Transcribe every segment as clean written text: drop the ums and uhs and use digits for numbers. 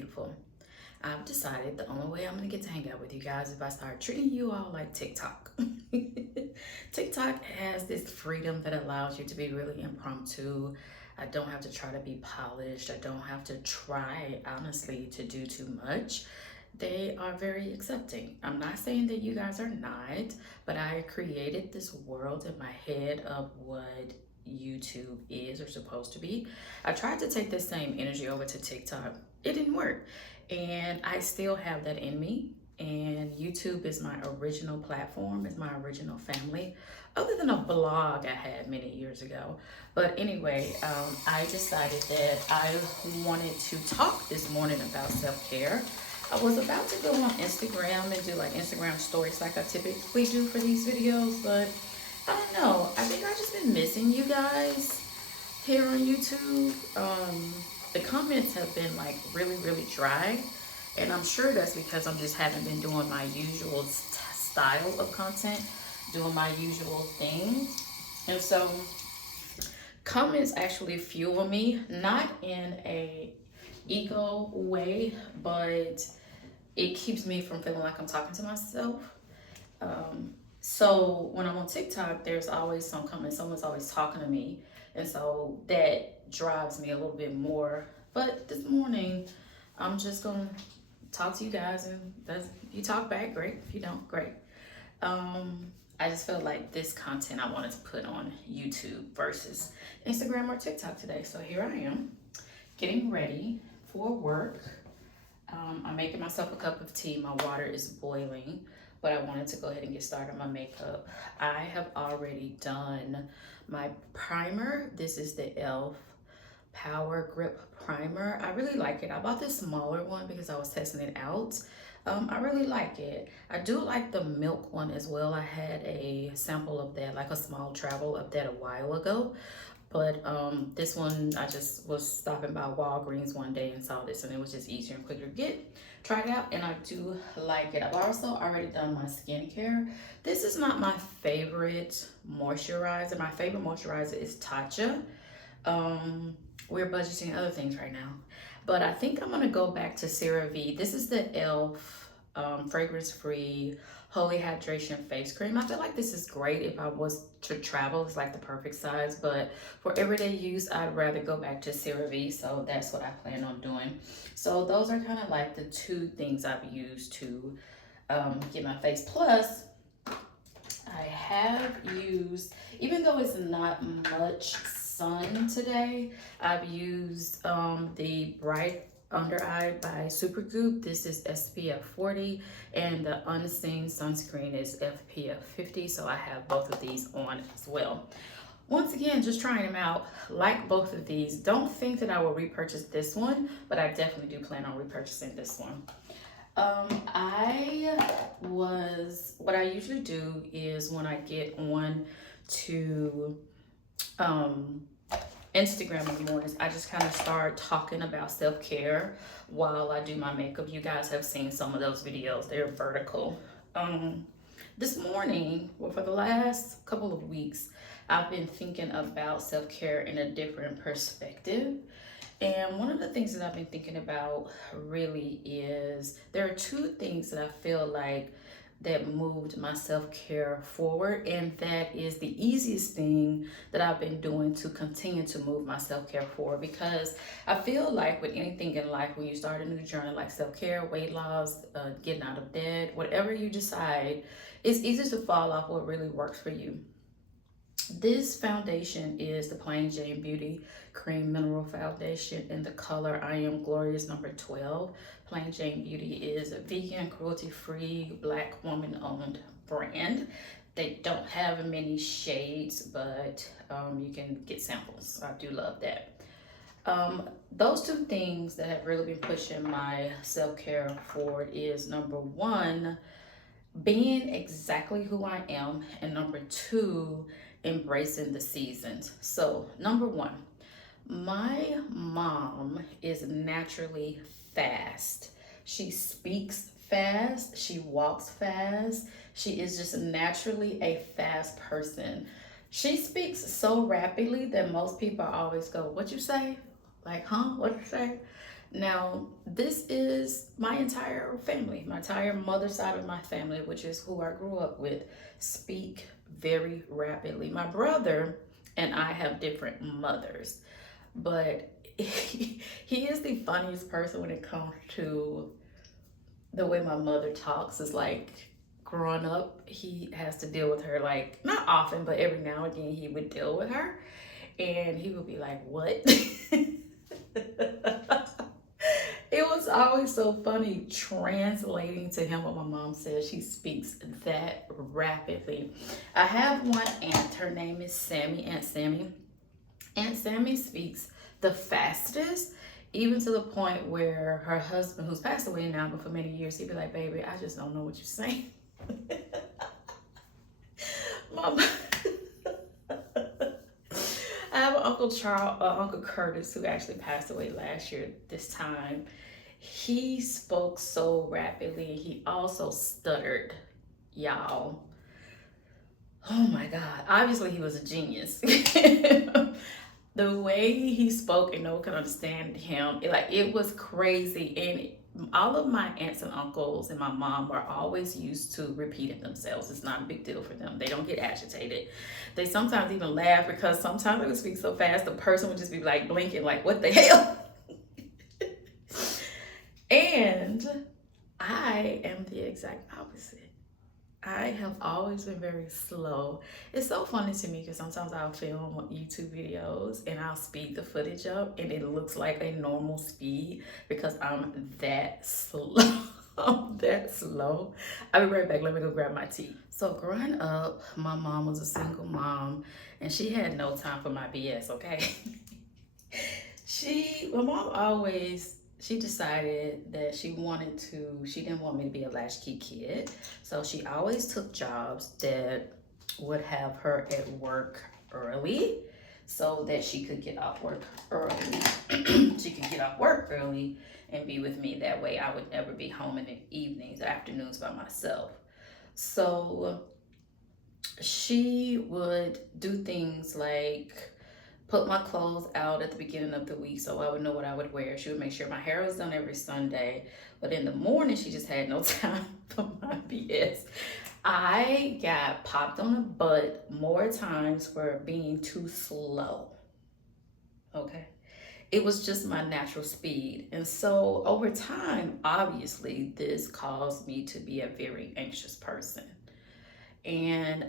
beautiful. I've decided the only way I'm gonna get to hang out with you guys is if I start treating you all like TikTok. TikTok has this freedom that allows you to be really impromptu. I don't have to try to be polished. I don't have to try, honestly, to do too much. They are very accepting. I'm not saying that you guys are not, but I created this world in my head of what YouTube is or supposed to be. I tried to take this same energy over to TikTok. It didn't work. And I still have that in me. And YouTube is my original platform, is my original family, other than a blog I had many years ago. But anyway, I decided that I wanted to talk this morning about self-care. I was about to go on Instagram and do like Instagram stories like I typically do for these videos, but I don't know. I think I've just been missing you guys here on YouTube. The comments have been like really dry, and I'm sure that's because I'm just haven't been doing my usual style of content, doing my usual thing. And so comments actually fuel me, not in a ego way, but it keeps me from feeling like I'm talking to myself. So when I'm on TikTok, there's always some comments, someone's always talking to me. And so that drives me a little bit more. But this morning, I'm just gonna talk to you guys, and if you talk back, great. If you don't, great. I just felt like this content I wanted to put on YouTube versus Instagram or TikTok today. So here I am, getting ready for work. I'm making myself a cup of tea. My water is boiling, but I wanted to go ahead and get started on my makeup. I have already done my primer. This is the e.l.f. Power Grip Primer. I really like it. I bought this smaller one because I was testing it out. I really like it. I do like the milk one as well. I had a sample of that, like a small travel of that a while ago. But this one, I just was stopping by Walgreens one day and saw this, and it was just easier and quicker to get. Tried it out, and I do like it. I've also already done my skincare. This is not my favorite moisturizer. My favorite moisturizer is Tatcha. We're budgeting other things right now. But I think I'm gonna go back to CeraVe. This is the e.l.f. Fragrance-free Holy Hydration Face Cream. I feel like this is great if I was to travel. It's like the perfect size, but for everyday use, I'd rather go back to CeraVe, so that's what I plan on doing. So those are kind of like the two things I've used to get my face. Plus, I have used, even though it's not much sun today, I've used the Bright Under Eye by Supergoop. This is SPF 40, and the Unseen sunscreen is SPF 50, so I have both of these on as well. Once again, just trying them out. Like both of these. Don't think that I will repurchase this one, but I definitely do plan on repurchasing this one. What I usually do is when I get on to Instagram in the mornings, I just kind of start talking about self-care while I do my makeup. You guys have seen some of those videos. They're vertical. This morning, well, for the last couple of weeks, I've been thinking about self-care in a different perspective. And one of the things that I've been thinking about really is there are two things that I feel like that moved my self-care forward, and that is the easiest thing that I've been doing to continue to move my self-care forward, because I feel like with anything in life, when you start a new journey like self-care, weight loss, getting out of debt, whatever you decide, it's easy to fall off what really works for you. This foundation is the Plain Jane Beauty Cream Mineral Foundation in the color I Am Glorious number 12. Plain Jane Beauty is a vegan, cruelty-free, Black woman-owned brand. They don't have many shades, but you can get samples. I do love that. Those two things that have really been pushing my self-care forward is number one, being exactly who I am, and number two, embracing the seasons. So number one, my mom is naturally fast. She speaks fast, she walks fast, she is just naturally a fast person. She speaks so rapidly that most people always go, "What you say?" Like, huh? What you say? Now, this is my entire family, my entire mother side of my family, which is who I grew up with, speak very rapidly. My brother and I have different mothers, but he is the funniest person when it comes to the way my mother talks. Is like growing up, he has to deal with her, like not often, but every now and again he would deal with her, and he would be like, "What?" It was always so funny translating to him what my mom says. She speaks that rapidly. I have one aunt. Her name is Sammy, Aunt Sammy. Aunt Sammy speaks the fastest, even to the point where her husband, who's passed away now, but for many years, he'd be like, "Baby, I just don't know what you're saying." Mom. I have an Uncle Charles, Uncle Curtis, who actually passed away last year this time. He spoke so rapidly. He also stuttered, y'all. Oh my God. Obviously, he was a genius. The way he spoke and no one could understand him, it was crazy. And all of my aunts and uncles and my mom are always used to repeating themselves. It's not a big deal for them. They don't get agitated. They sometimes even laugh because sometimes they would speak so fast, the person would just be like blinking, like, "What the hell?" And I am the exact opposite. I have always been very slow. It's so funny to me because sometimes I'll film YouTube videos and I'll speed the footage up and it looks like a normal speed because I'm that slow. I'm that slow. I'll be right back. Let me go grab my tea. So growing up, my mom was a single mom and she had no time for my BS, okay? My mom always, she decided that she didn't want me to be a latchkey kid. So she always took jobs that would have her at work early so that she could get off work early. She could get off work early and be with me. That way I would never be home in the evenings, afternoons by myself. So she would do things like put my clothes out at the beginning of the week so I would know what I would wear. She would make sure my hair was done every Sunday, but in the morning she just had no time for my BS. I got popped on the butt more times for being too slow. Okay. It was just my natural speed. And so over time, obviously, this caused me to be a very anxious person. And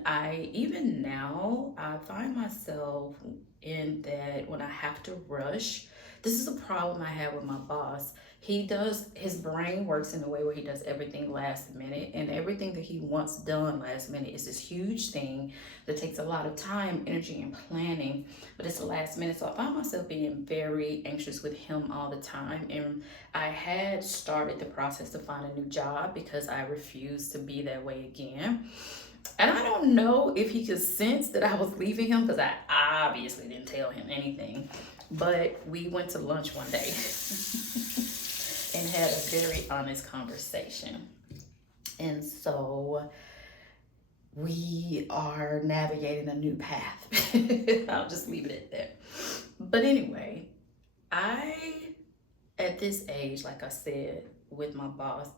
even now, I find myself in that when I have to rush, this is a problem I have with my boss. His brain works in a way where he does everything last minute, and everything that he wants done last minute is this huge thing that takes a lot of time, energy, and planning, but it's the last minute. So I find myself being very anxious with him all the time. And I had started the process to find a new job because I refused to be that way again. And I don't know if he could sense that I was leaving him because I obviously didn't tell him anything. But we went to lunch one day and had a very honest conversation. And so we are navigating a new path. I'll just leave it at that. But anyway, at this age, like I said, with my boss,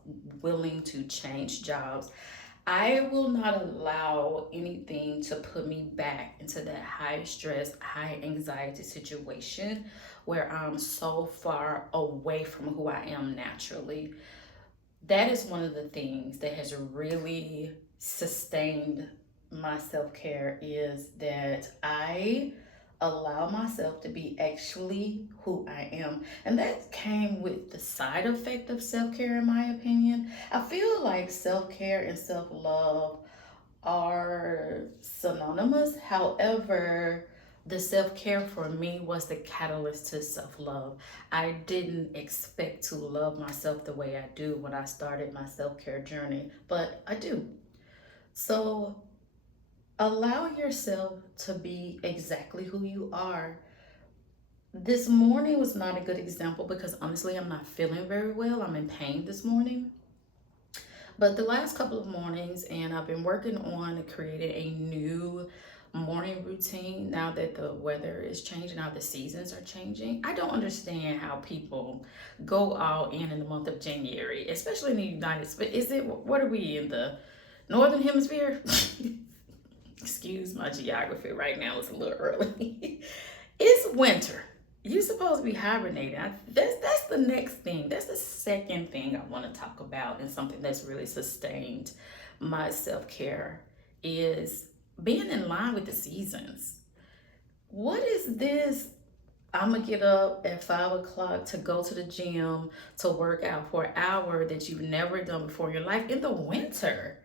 willing to change jobs, I will not allow anything to put me back into that high stress, high anxiety situation where I'm so far away from who I am naturally. That is one of the things that has really sustained my self-care, is that I allow myself to be actually who I am. And that came with the side effect of self-care, in my opinion. I feel like self-care and self-love are synonymous. However, the self-care for me was the catalyst to self-love. I didn't expect to love myself the way I do when I started my self-care journey, but I do. So allow yourself to be exactly who you are. This morning was not a good example because honestly, I'm not feeling very well. I'm in pain this morning. But the last couple of mornings, and I've been working on creating a new morning routine now that the weather is changing, now the seasons are changing. I don't understand how people go all in the month of January, especially in the United States. What are we in the Northern Hemisphere? Excuse my geography right now, it's a little early. It's winter. You're supposed to be hibernating. That's the next thing. That's the second thing I want to talk about, and something that's really sustained my self-care is being in line with the seasons. What is this? I'm gonna get up at 5 o'clock to go to the gym to work out for an hour that you've never done before in your life in the winter.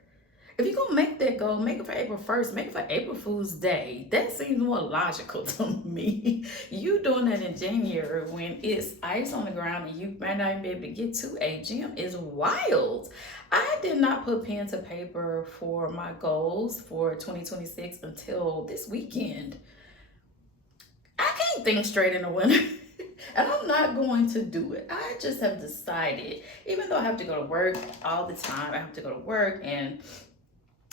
If you're gonna make that goal, make it for April 1st, make it for April Fool's Day. That seems more logical to me. You doing that in January when it's ice on the ground and you might not even be able to get to a gym is wild. I did not put pen to paper for my goals for 2026 until this weekend. I can't think straight in the winter. And I'm not going to do it. I just have decided, even though I have to go to work all the time, I have to go to work, and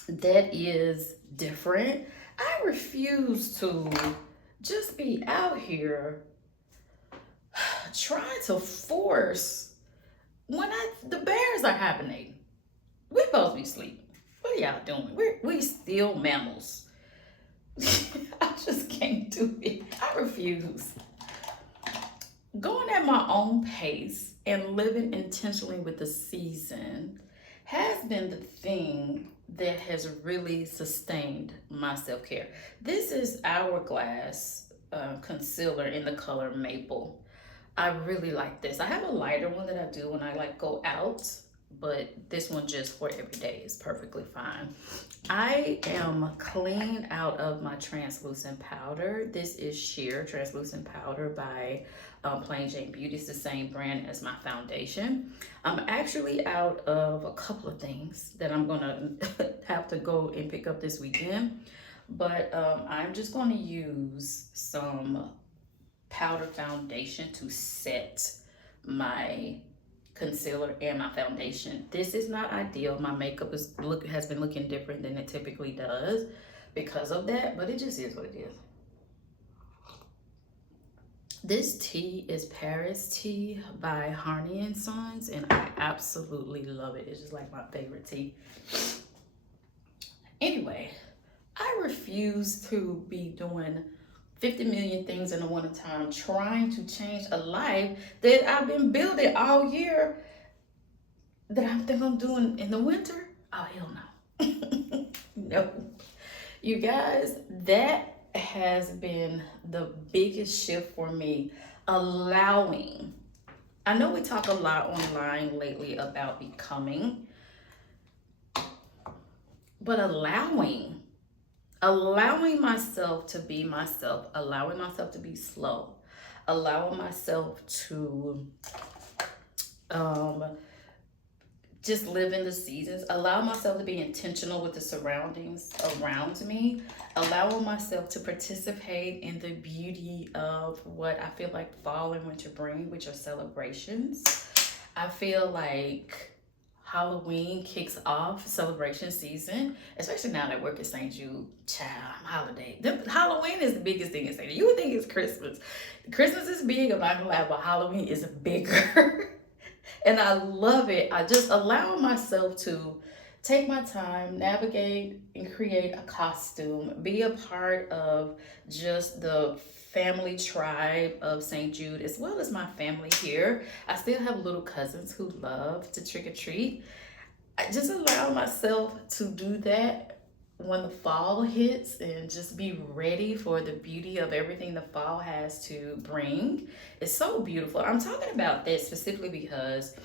that is different. I refuse to just be out here trying to force when the bears are hibernating. We're supposed to be sleeping. What are y'all doing? We still mammals. I just can't do it. I refuse. Going at my own pace and living intentionally with the season has been the thing that has really sustained my self-care. This is Hourglass concealer in the color Maple. I really like this. I have a lighter one that I do when I go out, but this one just for every day is perfectly fine. I am clean out of my translucent powder. This is Sheer Translucent Powder by Plain Jane Beauty. It's the same brand as my foundation. I'm actually out of a couple of things that I'm gonna have to go and pick up this weekend, but I'm just gonna use some powder foundation to set my concealer and my foundation. This is not ideal. My makeup has been looking different than it typically does because of that, but it just is what it is. This tea is Paris Tea by Harney & Sons, and I absolutely love it. It's just like my favorite tea. Anyway, I refuse to be doing 50 million things in the wintertime, trying to change a life that I've been building all year that I think I'm doing in the winter. Oh, hell no. No. You guys, that has been the biggest shift for me. Allowing. I know we talk a lot online lately about becoming, but allowing myself to be myself, allowing myself to be slow, allowing myself to just live in the seasons, allow myself to be intentional with the surroundings around me, allowing myself to participate in the beauty of what I feel like fall and winter bring, which are celebrations. I feel like Halloween kicks off celebration season, especially now that I work at St. Jude. Child, holiday. Halloween is the biggest thing in St. Jude. You would think it's Christmas. Christmas is big, I'm not gonna lie, but Halloween is bigger. And I love it. I just allow myself to take my time, navigate and create a costume, be a part of just the family tribe of St. Jude, as well as my family here. I still have little cousins who love to trick or treat. I just allow myself to do that when the fall hits and just be ready for the beauty of everything the fall has to bring. It's so beautiful. I'm talking about that specifically because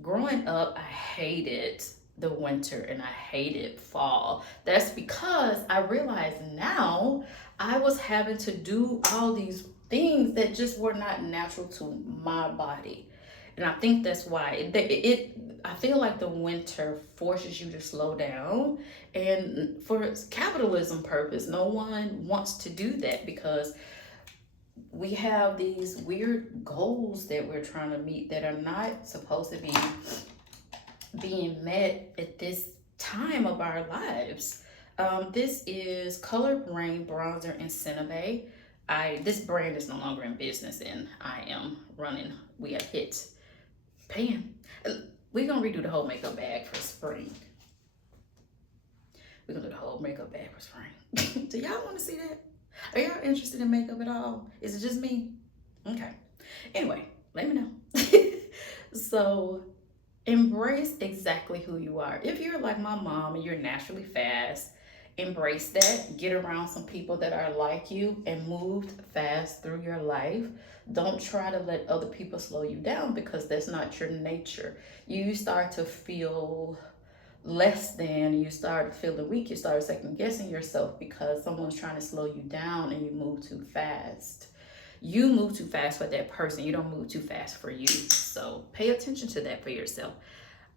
growing up, I hated the winter and I hated fall. That's because I realize now I was having to do all these things that just were not natural to my body. And I think that's why I feel like the winter forces you to slow down. And for capitalism purpose, no one wants to do that because we have these weird goals that we're trying to meet that are not supposed to be being met at this time of our lives. This is Color Brain Bronzer in Cinnabay. This brand is no longer in business, and I am running. We have hit pan. We're gonna redo the whole makeup bag for spring. We're gonna do the whole makeup bag for spring. Do y'all want to see that? Are y'all interested in makeup at all? Is it just me? Okay. Anyway, let me know. So embrace exactly who you are. If you're like my mom and you're naturally fast, embrace that. Get around some people that are like you and move fast through your life. Don't try to let other people slow you down, because that's not your nature. You start to feel less than, you start feeling weak, you start second guessing yourself because someone's trying to slow you down and you move too fast. You move too fast for that person. You don't move too fast for you. So pay attention to that for yourself.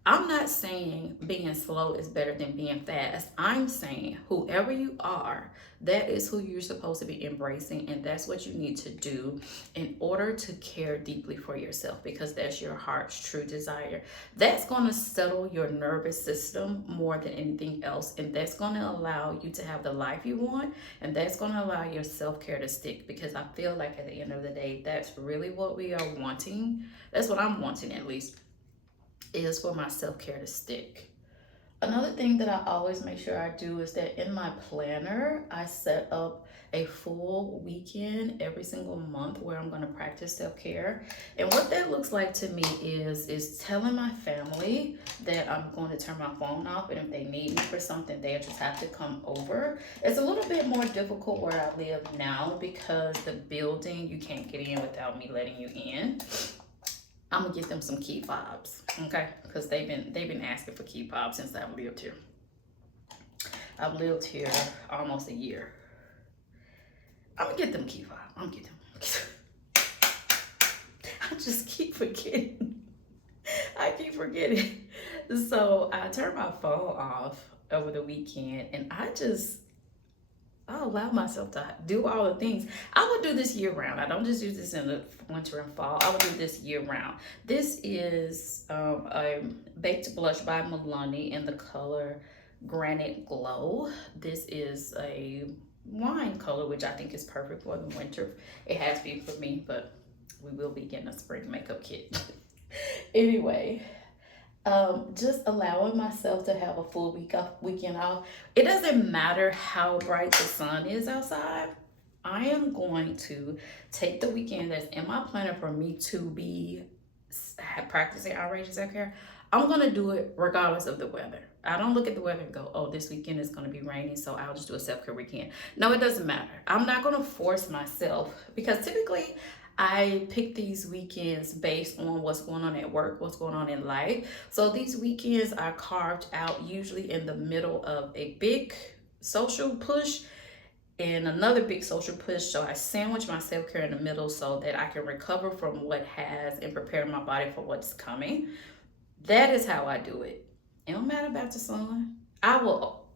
I'm not saying being slow is better than being fast. I'm saying whoever you are, that is who you're supposed to be embracing, and that's what you need to do in order to care deeply for yourself, because that's your heart's true desire. That's going to settle your nervous system more than anything else, and that's going to allow you to have the life you want, and that's going to allow your self-care to stick, because I feel like at the end of the day, that's really what we are wanting. That's what I'm wanting, at least, is for my self-care to stick. Another thing that I always make sure I do is that in my planner, I set up a full weekend every single month where I'm going to practice self-care. And what that looks like to me is telling my family that I'm going to turn my phone off, and if they need me for something, they just have to come over. It's a little bit more difficult where I live now because the building, you can't get in without me letting you in. I'm gonna get them some key fobs, okay? Because they've been asking for key fobs since I've lived here. I've lived here almost a year. I'm gonna get them key fobs. I'm gonna get them. I just keep forgetting. I keep forgetting. So I turned my phone off over the weekend, and I allow myself to do all the things. I would do this year round. I don't just use this in the winter and fall. I would do this year round. This is a baked blush by Milani in the color Granite Glow. This is a wine color, which I think is perfect for the winter. It has been for me, but we will be getting a spring makeup kit. Anyway, just allowing myself to have a full weekend off. It doesn't matter how bright the sun is outside. I am going to take the weekend that's in my planner for me to be practicing outrageous self-care. I'm going to do it regardless of the weather. I don't look at the weather and go, oh, this weekend is going to be rainy, so I'll just do a self-care weekend. No, it doesn't matter. I'm not going to force myself, because typically I pick these weekends based on what's going on at work, what's going on in life. So these weekends are carved out usually in the middle of a big social push and another big social push. So I sandwich my self-care in the middle so that I can recover from what has and prepare my body for what's coming. That is how I do it. It don't matter about the sun. I will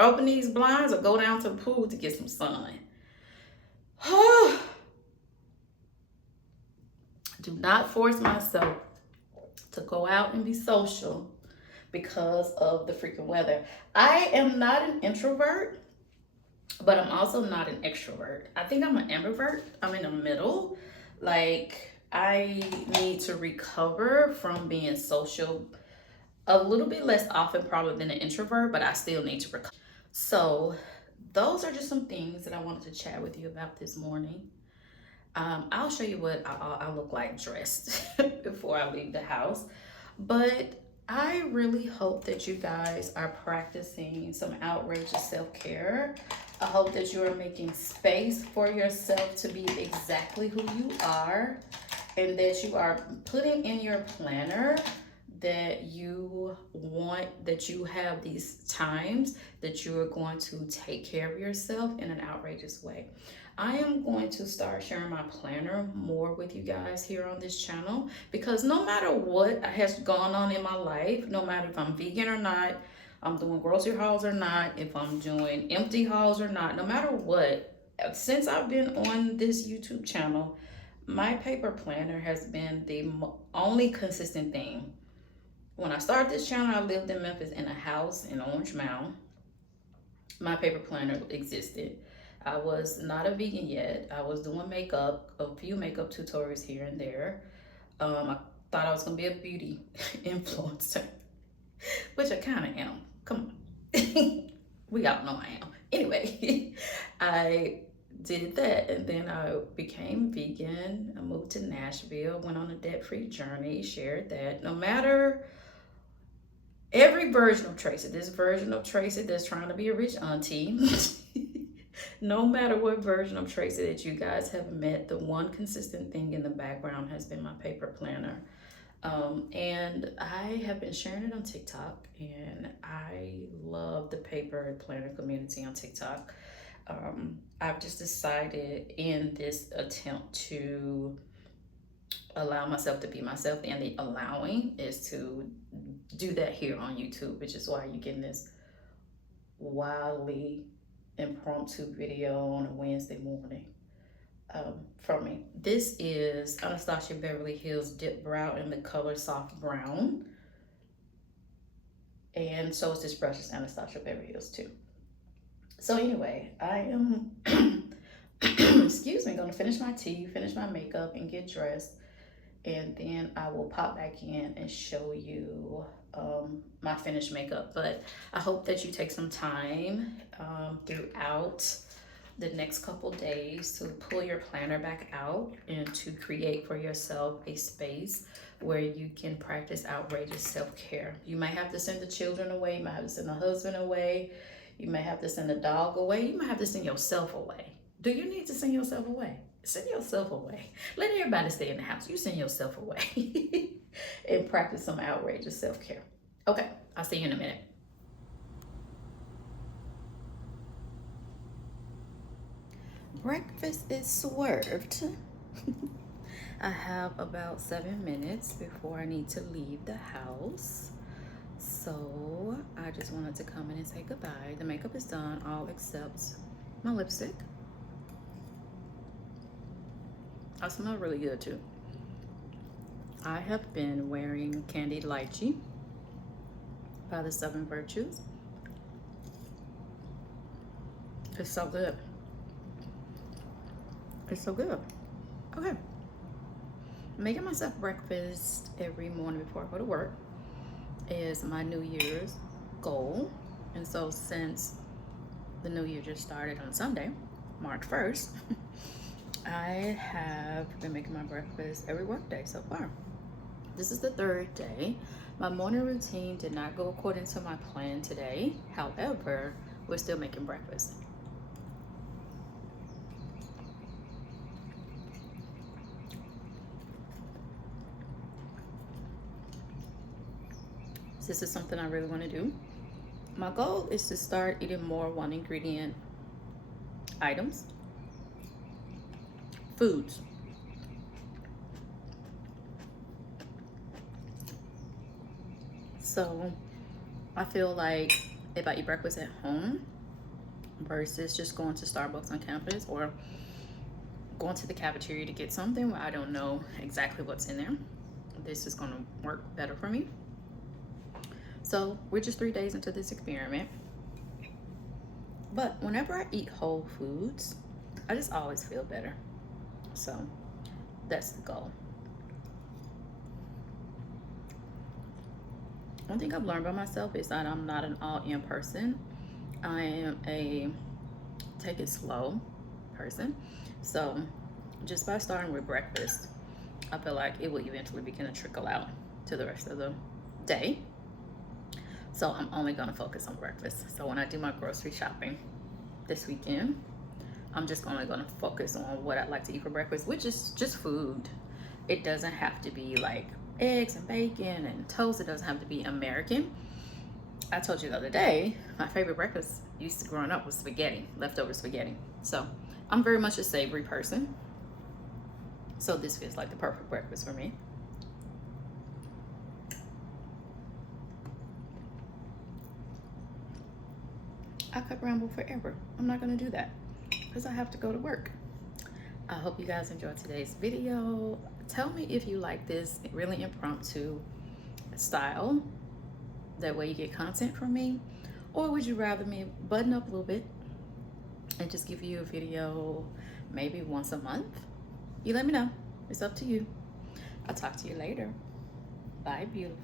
open these blinds or go down to the pool to get some sun. Do not force myself to go out and be social because of the freaking weather. I am not an introvert, but I'm also not an extrovert. I think I'm an ambivert. I'm in the middle. Like, I need to recover from being social a little bit less often probably than an introvert, but I still need to recover. So those are just some things that I wanted to chat with you about this morning. I'll show you what I look like dressed before I leave the house. But I really hope that you guys are practicing some outrageous self-care. I hope that you are making space for yourself to be exactly who you are, and that you are putting in your planner that you have these times that you are going to take care of yourself in an outrageous way. I am going to start sharing my planner more with you guys here on this channel, because no matter what has gone on in my life, no matter if I'm vegan or not, I'm doing grocery hauls or not, if I'm doing empty hauls or not, no matter what, since I've been on this YouTube channel, my paper planner has been the only consistent thing. When I started this channel, I lived in Memphis in a house in Orange Mound. my paper planner existed. I was not a vegan yet. I was doing makeup, a few makeup tutorials here and there. I thought I was gonna be a beauty influencer, which I kind of am. Come on. We all know I am. Anyway, I did that and then I became vegan. I moved to Nashville, went on a debt-free journey, shared that. No matter every version of Tracy, this version of Tracy that's trying to be a rich auntie, no matter what version of Tracy that you guys have met, the one consistent thing in the background has been my paper planner. And I have been sharing it on TikTok, and I love the paper planner community on TikTok. I've just decided in this attempt to allow myself to be myself, and the allowing is to do that here on YouTube, which is why you're getting this wildly impromptu video on a Wednesday morning from me. This is Anastasia Beverly Hills Dip Brow in the color Soft Brown. And so is this brush, is Anastasia Beverly Hills too. So anyway, I am, excuse me, gonna finish my tea, finish my makeup, and get dressed. And then I will pop back in and show you my finished makeup. But I hope that you take some time throughout the next couple days to pull your planner back out and to create for yourself a space where you can practice outrageous self-care. You might have to send the children away, you might have to send the husband away, you may have to send the dog away, you might have to send yourself away. Do you need to send yourself away? Send yourself away. Let everybody stay in the house. You send yourself away and practice some outrageous self-care. Okay, I'll see you in a minute. Breakfast is served. I have about 7 minutes before I need to leave the house. So I just wanted to come in and say goodbye. The makeup is done, all except my lipstick. I smell really good too. I have been wearing Candied Lychee by the 7 Virtues. It's so good. It's so good. Okay. Making myself breakfast every morning before I go to work is my New Year's goal. And so since the New Year just started on Sunday, March 1st, I have been making my breakfast every work day so far. This is the 3rd day. My morning routine did not go according to my plan today. However, we're still making breakfast. This is something I really want to do. My goal is to start eating more 1 ingredient items, foods. So I feel like if I eat breakfast at home versus just going to Starbucks on campus or going to the cafeteria to get something where I don't know exactly what's in there, this is going to work better for me. So we're just 3 days into this experiment. But whenever I eat whole foods, I just always feel better. So that's the goal. One thing I've learned about myself is that I'm not an all-in person. I am a take it slow person. So just by starting with breakfast, I feel like it will eventually begin to trickle out to the rest of the day. So I'm only gonna focus on breakfast. So when I do my grocery shopping this weekend, I'm just only gonna focus on what I'd like to eat for breakfast, which is just food. It doesn't have to be like eggs and bacon and toast. It doesn't have to be American. I told you the other day, my favorite breakfast used to growing up was spaghetti, leftover spaghetti. So I'm very much a savory person. So this feels like the perfect breakfast for me. I could ramble forever. I'm not gonna do that because I have to go to work. I hope you guys enjoyed today's video. Tell me if you like this really impromptu style. That way you get content from me. Or would you rather me button up a little bit and just give you a video maybe once a month? You let me know. It's up to you. I'll talk to you later. Bye, beautiful.